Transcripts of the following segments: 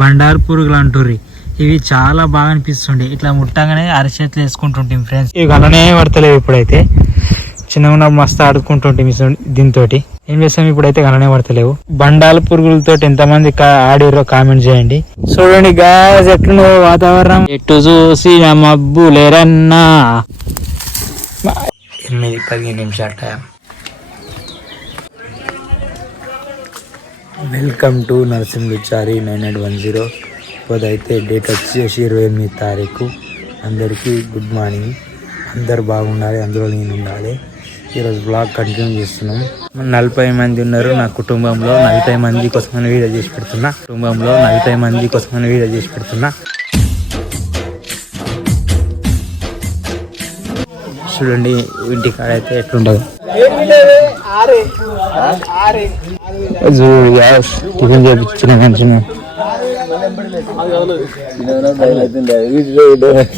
బండారు పురుగులు అంటుర్రి ఇవి చాలా బాగా అనిపిస్తుండే. ఇట్లా ముట్టగానే అరచేతులు వేసుకుంటుంటాం ఫ్రెండ్స్ ఇవి అలానే పడతలేవు ఇప్పుడైతే. చిన్నగా ఉన్నప్పుడు మస్తు ఆడుకుంటుంటాం దీంతో ఏం చేస్తాం ఇప్పుడైతే అలానే పడతలేవు. బండాల పురుగులతో ఎంతమంది ఆడిర్రో కామెంట్ చేయండి. చూడండి గాజ్ ఎట్లుందో వాతావరణం. ఎటు చూసి మబ్బు లేరన్నా. ఎనిమిది పదిహేను నిమిషాల time welcome to Narasimhachari nine eight one zero. ఇప్పుడైతే డేట్ వచ్చేసి ఇరవై ఎనిమిది తారీఖు. అందరికీ గుడ్ మార్నింగ్. అందరు బాగుండాలి అందులో నేను ఉండాలి ఈరోజు బ్లాగ్ కంటిన్యూ చేస్తున్నాం. నలభై మంది ఉన్నారు నా కుటుంబంలో. నలభై మంది కోసమని వీడియో చేసి పెడుతున్నా. కుటుంబంలో నలభై మంది కోసమని వీడియో చేసి పెడుతున్నా. చూడండి ఇంటి కాడ అయితే ఎట్లుండదు టిఫిన్ చేపించిన మంచిగా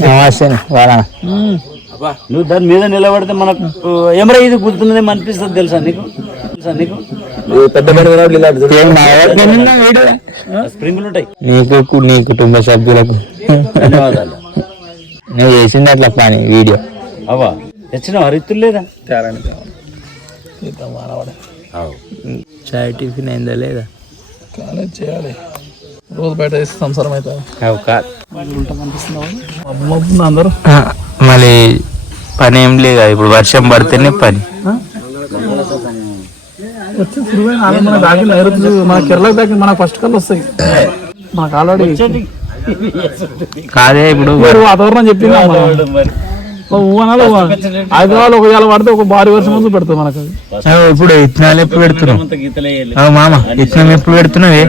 నమస్తే వాళ్ళ నువ్వు దాని మీద నిలబడితే మనకు ఏమరా ఇది గుర్తున్నది అనిపిస్తుంది తెలుసా నీకు? తెలుసా నీకు? స్ప్రింగులు ఉంటాయి. నీకు నీ కుటుంబ సభ్యులకు. ధన్యవాదాలు. నేను చేసింది అట్లా పని వీడియో. అవా తెచ్చిన హరిత్తులు లేదా? చాయ్ టిఫిన్ అయిందా లేదా? చేయాలి. రోజు బయట వేస్తే సంసారం అవుతుంది. అందరూ. ఆ, మళ్ళీ పని ఏం లేదు ఇప్పుడు వర్షం పడితేనే పని. మన దాకి నైరుతి మన దాకి ఫస్ట్ వస్తాయి. మనకు ఆల్రెడీ కాదే ఇప్పుడు. వాతావరణం చెప్పింది మరి ఊహనాలు హైదరాబాద్ ఒక వేళ పడితే ఒక భారీ వర్షం ముందు పెడుతుంది మనకు ఇప్పుడు ఇత్తనాలు ఎప్పుడు పెడుతున్నావు? మామ ఇత్తనం ఎప్పుడు పెడుతున్నావే?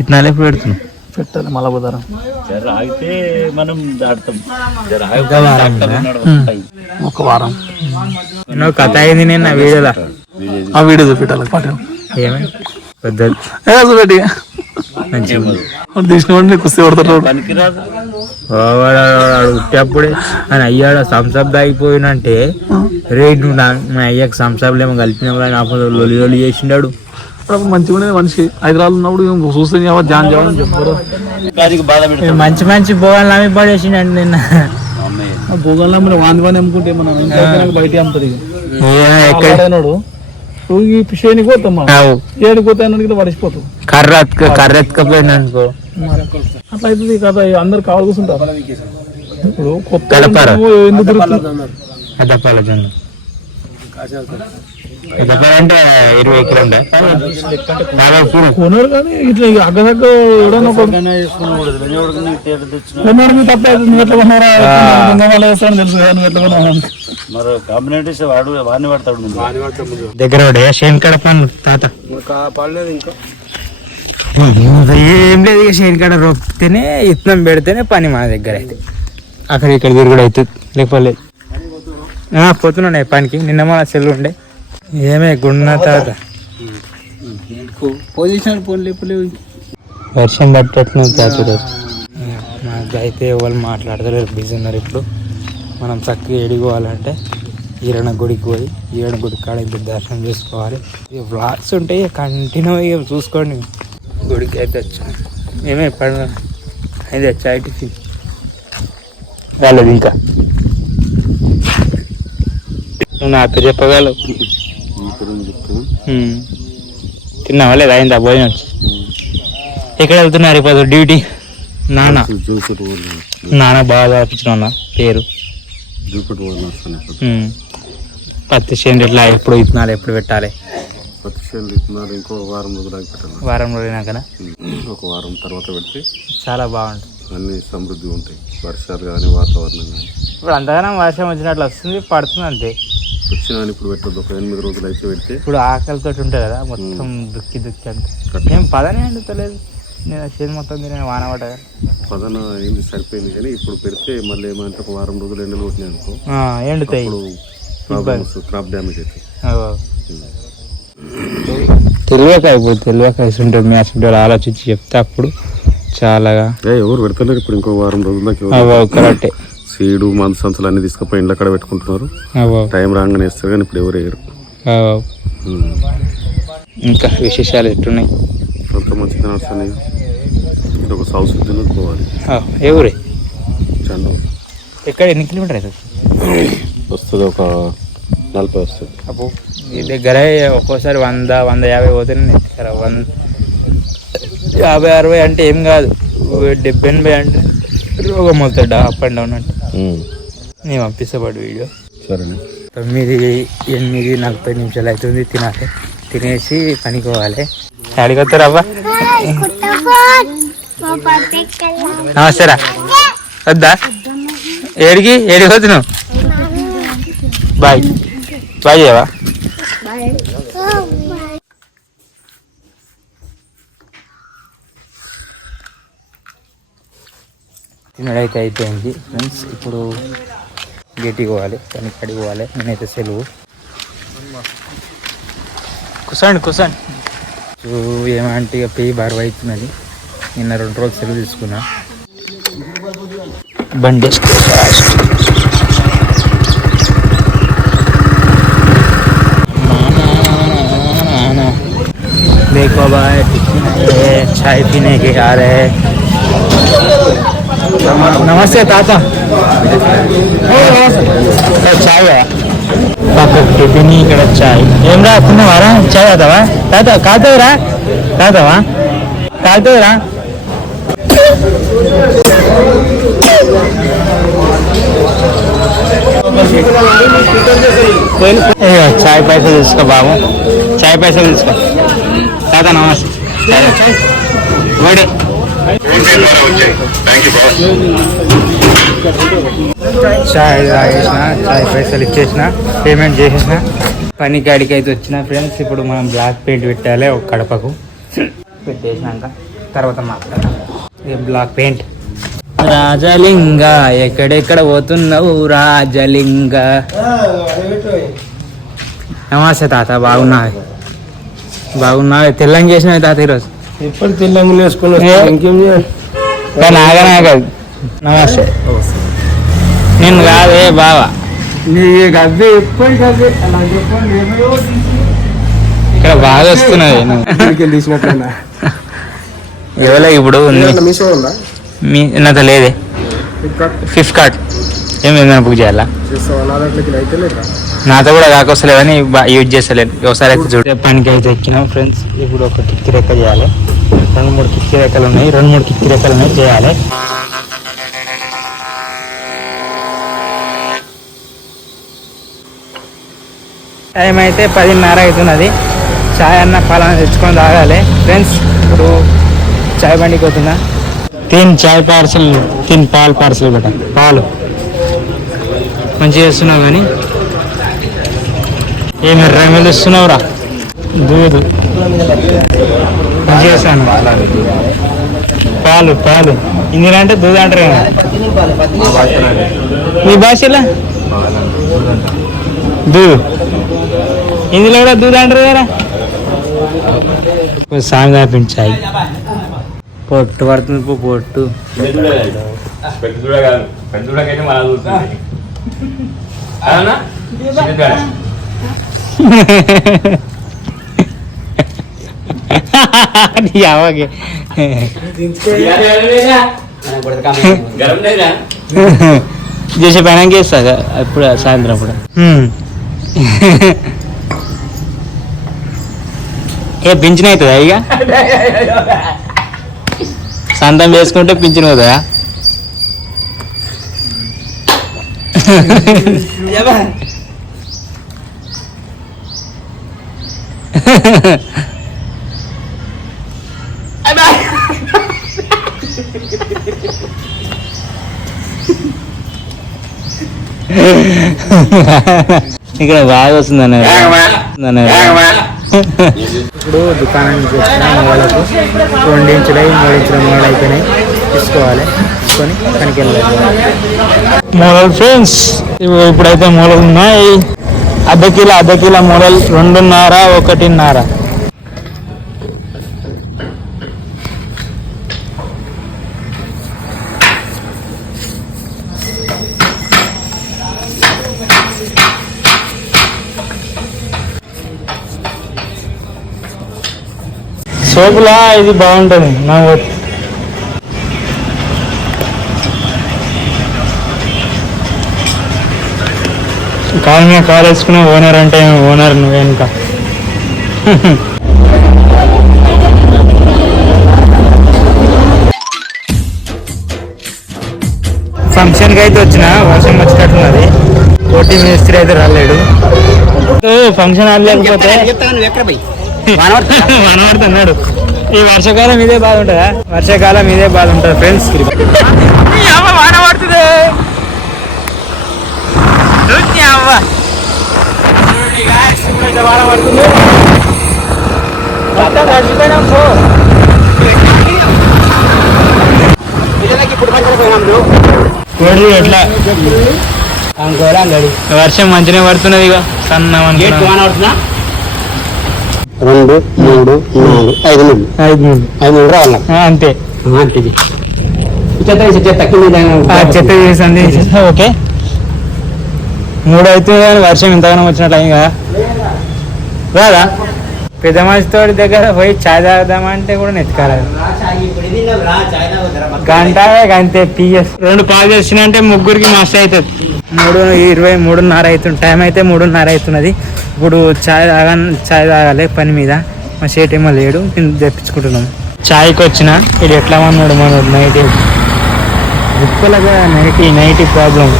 ఇత్తనాలు ఎప్పుడు పెడుతున్నావు? పెట్టాలి మళ్ళా బుధారం జర ఆగితే మనం దాడతాం? ఒక వారం ఎన్నో కథ అయింది నేను నా వీడియోలో. ఆ వీడియో చూపెట్టాలి పాట ఏమై? పెద్దది. ఏ చూపెట్టి. కుస్తీ ఉట్టేప్పుడే అని అయ్యాడు సంసబ్ అయిపోయినంటే రే నువ్వు నా మా అయ్యకి సంసబ్లు ఏమో కలిపిన నాకు లొలి లొలి చేసిండాడు. అప్పుడు మంచిగా ఉండేది మనిషి. హైదరాబాద్ ఉన్నప్పుడు ఏం చూస్తే జాన్ జాన్ చెప్పారు మంచి మంచి బోగాలు అవి పడేసిండు నిన్న. అమ్మాయి భూగోళంలో మనం వాంది వాని అమ్ముకుంటే మనం బయట అమ్ముతుంది ఎక్కడ ఈ పిషేనికి పోతాం మనం ఆవు. ఏడికి పోతా అన్నది పడిచిపోతావు కర్ర కర్ర ఎత్తుకపోయింది అనుకో. అట్లా అవుతుంది కదా అందరు కావాలి కూర్చుంటారు. ఇప్పుడు కొత్త ఎందుకు పెద్దపాల అంటే ఇరవై ఎకరం ఉండే. దాదాపు కొనరు కానీ ఇట్లా ఇక అగ్గదగ్గ ఎవడన్నా ఒక కొన్నాడు మీ తప్ప నువ్వు ఎట్లా కొన్నారా దొంగ వాళ్ళు వేస్తాడని తెలుసు కదా నువ్వు ఎట్లా కొన్నావు మరి కాంబినేట్ వాడు వాడిని పడతాడు దగ్గర షేన్ కడ పని? తాత. ఏం లేదు ఇక షేన్ కడ రొప్పితేనే ఇత్తనం పెడితేనే పని మన దగ్గర అయితే. అక్కడ ఇక్కడ తిరుగుడు అవుతుంది. లేకపోతే పోతున్నాయి పనికి. నిన్న మన సెల్ ఉండే. ఏమే గున్న తాత? పొజిషన్ ఫోన్ లేపలేవు వర్షం పట్టేట్టున్నది తాత మాకు అయితే ఎవరు మాట్లాడతలేరు బిజీ ఉన్నారు ఇప్పుడు. మనం చక్కగా ఎడిపోవాలంటే ఈరణ గుడికి పోయి ఈరణ గుడి కాడ ఇంత దర్శనం చేసుకోవాలి. ఇక వ్లాగ్స్ ఉంటాయి కంటిన్యూ ఇక చూసుకోండి. గుడికి అయితే వచ్చాం. ఏమే పడ అయితే చాయ్ టిఫిన్ రాలేదు ఇంకా. నువ్వు నా పేరు చెప్పగలవు. తిన్నావా లేదా? అయిందా భోజనం? ఎక్కడ వెళ్తున్నారు ఇప్పుడు డ్యూటీ? నాన్న నాన్న బాగా చదివించిన పేరు. పత్తి చేను ఎట్లా? ఎప్పుడు ఇత్తనాలు ఎప్పుడు పెట్టాలి? ఇస్తున్నారు ఇంకో వారం రోజులకి పెట్టాలి. వారం రోజులైనాకనా ఒక వారం తర్వాత పెడితే చాలా బాగుంటుంది. అన్ని సమృద్ధి ఉంటాయి. వర్షాలు కానీ వాతావరణం కానీ. ఇప్పుడు అంతగానం వర్షం వచ్చినట్లు వస్తుంది పడుతుంది అంతే. వచ్చినా ఇప్పుడు పెట్టద్దు. ఒక ఎనిమిది రోజులు అయితే పెడితే ఇప్పుడు ఆకలితో ఉంటుంది కదా మొత్తం దుక్కి దుక్కి అంత. ఏం పదనే అండుతలేదు నేను చేతి మొత్తం తిరిగిన వాన పడ్డగా పదన ఏంది సరిపోయింది కానీ ఇప్పుడు పెడితే మళ్ళీ ఏమంటే ఒక వారం రోజులు ఎండలు కొట్టినాయి అనుకో. ఆ, ఎండుతాయి. ఇప్పుడు ప్రాబ్లమ్స్ క్రాప్ డ్యామేజ్ అవ్వ. తెలియక ఇప్పుడు తెలియక ఉంటుంది మీ హాస్పిటల్ ఆలోచించి చెప్తే అప్పుడు చాలాగా ఎవరు పెడతలేరు ఇప్పుడు ఇంకో వారం రోజుల దాకా ఎవరు అవ్వ కరెక్టే సీడు మందు సంచులు అన్ని తీసుకుపోయి ఇండ్ల కాడ పెట్టుకుంటున్నారు. అవ్వ. టైం రాగానే ఇస్తారు కానీ ఇప్పుడు ఎవరు వేయరు. ఇంకా విశేషాలు ఎట్టున్నాయి అంత మంచిగా నడుస్తున్నాయి ఒక సౌత్ పోవాలి. ఏ ఊరే? చండు ఎక్కడ ఎన్ని కిలోమీటర్ అవుతుంది? వస్తుంది ఒక నలభై వస్తుంది. అప్పు ఈ దగ్గర ఒక్కోసారి వంద వంద యాభై పోతే నేను ఎత్తుకరా వంద యాభై అరవై అంటే ఏం కాదు. డెబ్బై ఎనభై అంటే రోగం అవుతాడు అప్ అండ్ డౌన్ అంటే. నేను పంపిస్తా పాడు వీడియో. సరేనా. తొమ్మిది ఎనిమిది నలభై నిమిషాలు అవుతుంది తినాలి. తినేసి పనికి పోవాలి అడిగి వస్తారా అవ్వ? వద్దా? ఏడికి? ఏడికి పోతున్నావు బాయ్. బాయ్ చేయవా? తినడైతే అయిపోయింది ఫ్రెండ్స్ ఇప్పుడు గేటికి పోవాలి పనికి కడిగి పోవాలి నేనైతే సెలవు కూర్చోండి కూర్చోండి సో ఏమంటే ఇక పెయ్యి బరువు అవుతున్నది నిన్న రెండు రోజులు సెలవు తీసుకున్నా బండి వేసుకో fast. नाना, देखो भाई चाय पीने के आ रहे हैं నమస్తే తాత. చాయ్ పాప టిఫిన్ ఇక్కడ చాయ్. ఏం రా తిన్నావారా? చాయ్ తాతావా? తాత కాతావురా తాతావా అయ్యో చాయ్ పైసలు తీసుకో బాబు. చాయ్ పైసలు తీసుకో. తాత నమస్తే. చాయ్ చాయ్ తాగేసిన చాయ్ పైసలు ఇచ్చేసిన పేమెంట్ చేసేసిన. పని కాడికి అయితే వచ్చిన ఫ్రెండ్స్ ఇప్పుడు మనం బ్లాక్ పెయింట్ పెట్టాలి ఒక కడపకు. పెట్టేసినాక తర్వాత మాట్లాడాలి ఇది బ్లాక్ పెయింట్. రాజలింగ ఎక్కడెక్కడ పోతున్నావు రాజలింగ? నమస్తే తాత బాగున్నావి? బాగున్నావి? తెల్లం చేసినవి తాత ఈరోజు? ఎప్పుడు తెల్లంగా వేసుకుని ఏ? ఇంకేం చేయాలి? కానీ ఆగనే కాదు నమస్తే. నేను కాదే బావా. నీ గవ్వే ఎప్పటి గవ్వే? అలా చెప్పండి ఇక్కడ బాగా ఇక్కడికి తీసినట్లయినా ఎవరో ఇప్పుడు మీ నాతో లేదే. ఫ్లిప్కార్ట్ ఏమైనా బుక్ చేయాలా? నాతో కూడా కాకొస్తలేదని యూజ్ చేస్తలేను ఒకసారి అయితే చూడు. పనికి అయితే ఎక్కినాం ఫ్రెండ్స్. ఇప్పుడు ఒక కిక్కి రెక్క చేయాలి. రెండు మూడు కిక్కి రెక్కలు ఉన్నాయి. రెండు మూడు కిక్కి రెక్కలు ఉన్నాయి. చేయాలి. టైం అయితే పదిన్నర అవుతున్నది. చాయ్ అన్న పాలన తెచ్చుకొని తాగాలి. ఫ్రెండ్స్ ఇప్పుడు చాయ్ బండికి పోతున్నా. తిన్ చాయ్ పార్సల్ తిన్ పాలు పార్సల్ బట పాలు. మంచిగా చేస్తున్నావు కానీ. ఏమి రంగులు ఇస్తున్నావురా? దూదు. మంచిగా చేస్తాను. పాలు పాలు. ఇందులో అంటే దూద అంటారు కదా. మీ భాషలో దూ ఇందులో కూడా దూద అంటారు కదా సాంగ్ ఆపించాయి. పొట్టు పడుతుంది పొట్టు. పో పొట్టు నీ అవ్వకి చేసే పైన చేస్తా ఇప్పుడు సాయంత్రం కూడా ఏ పింఛన్ అవుతుందా ఇక సంతం వేసుకుంటే పింఛన్ అవుతుందా ఇక్కడ బాగా వస్తుంది అన్నది ఇప్పుడు దుకాణం నుంచి వచ్చిన మూలకు రెండు ఇంచులు మూడు అయిపోయినాయి. తీసుకోవాలి తీసుకొని పనికి వెళ్ళాలి. మూలలు ఫ్రెండ్స్ ఇప్పుడైతే మూలలు ఉన్నాయి. అర్ధ కిలో అర్ధ కిలో మూలలు రెండున్నర ఒకటిన్నర. సోపులా ఇది బాగుంటుంది. నా కాల్ మీద కాల్ వేసుకున్న ఓనర్ అంటే ఓనర్ నువ్వే ఇంకా. ఫంక్షన్కి అయితే వచ్చిన వర్షం వచ్చేటట్టున్నది. కోటి మేస్త్రి అయితే రాలేడు. ఫంక్షన్ హాల్ లేకపోతే మనవాడుతున్నాడు ఈ వర్షాకాలం ఇదే బాధ ఉంటుందా? వర్షాకాలం ఇదే బాధ ఉంటుంది ఫ్రెండ్స్? వాన పడుతుంది. కోడి ఎట్లా? వర్షం మంచిగా పడుతున్నది ఇక సన్న రెండు మూడు నాలుగు ఐదు మంది ఐదు మూడు ఐదు మంది రావాలి ఆ, అంతే. అంతే. చెత్త చెత్త చెత్త చేసింది ఓకే. మూడు అవుతుంది కానీ వర్షం ఇంతగానో వచ్చినట్లు అయింది కదా. రాదా? పెద్ద మనిషితో దగ్గర పోయి చాయ్ తాగుదామంటే కూడా నెత్తుకాలేదు గంట గంటే పిఎస్. రెండు పాలు చేసినంటే ముగ్గురికి మస్తు అవుతుంది. మూడు ఇరవై మూడున్నర అవుతుంది. టైం అయితే మూడున్నర అవుతున్నది. ఇప్పుడు చాయ్ తాగా చాయ్ తాగాలి పని మీద. మా షేట్ ఏమో లేడు తెప్పించుకుంటున్నాం చాయ్కి వచ్చిన ఇది ఎట్లా ఉన్నాడు మనోడు? నైట్ గుప్పలగా నైట్ నైట్ ప్రాబ్లం.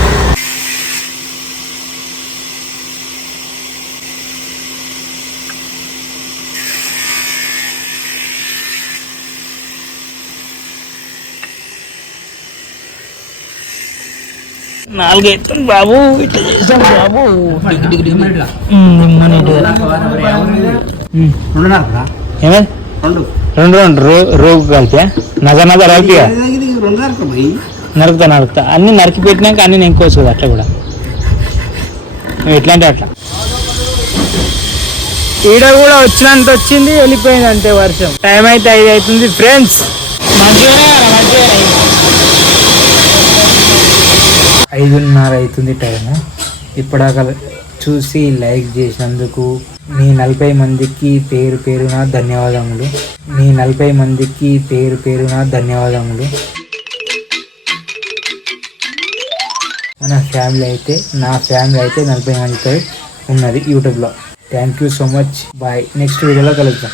నాలుగు ఎత్తుంది బాబు. ఇట్లా చేసాం బాబు. ఏమైంది రెండు. రెండు రెండు. రో రోగు కలిపా నగ నగ కలిపిగా రెండు నరక పోయి నరుకుతా నరుకుతా. అన్ని నరికి పెట్టినాక అన్ని నెంకోవచ్చు కదా అట్లా కూడా. ఎట్లా అంటే అట్లా. ఈడ కూడా వచ్చినంత వచ్చింది వెళ్ళిపోయింది అంతే వర్షం. టైం అయితే ఐదు అవుతుంది ఫ్రెండ్స్. మంచిగానే మంచిగానే. ఐదున్నర అవుతుంది టైము ఇప్పటిదాకా చూసి లైక్ చేసినందుకు మీ నలభై మందికి పేరు పేరున ధన్యవాదములు. మీ నలభై మందికి పేరు పేరున ధన్యవాదములు. మన ఫ్యామిలీ అయితే నా ఫ్యామిలీ అయితే నలభై మందితో ఉన్నది యూట్యూబ్లో. Thank you so much bye next వీడియోలో కలుద్దాం.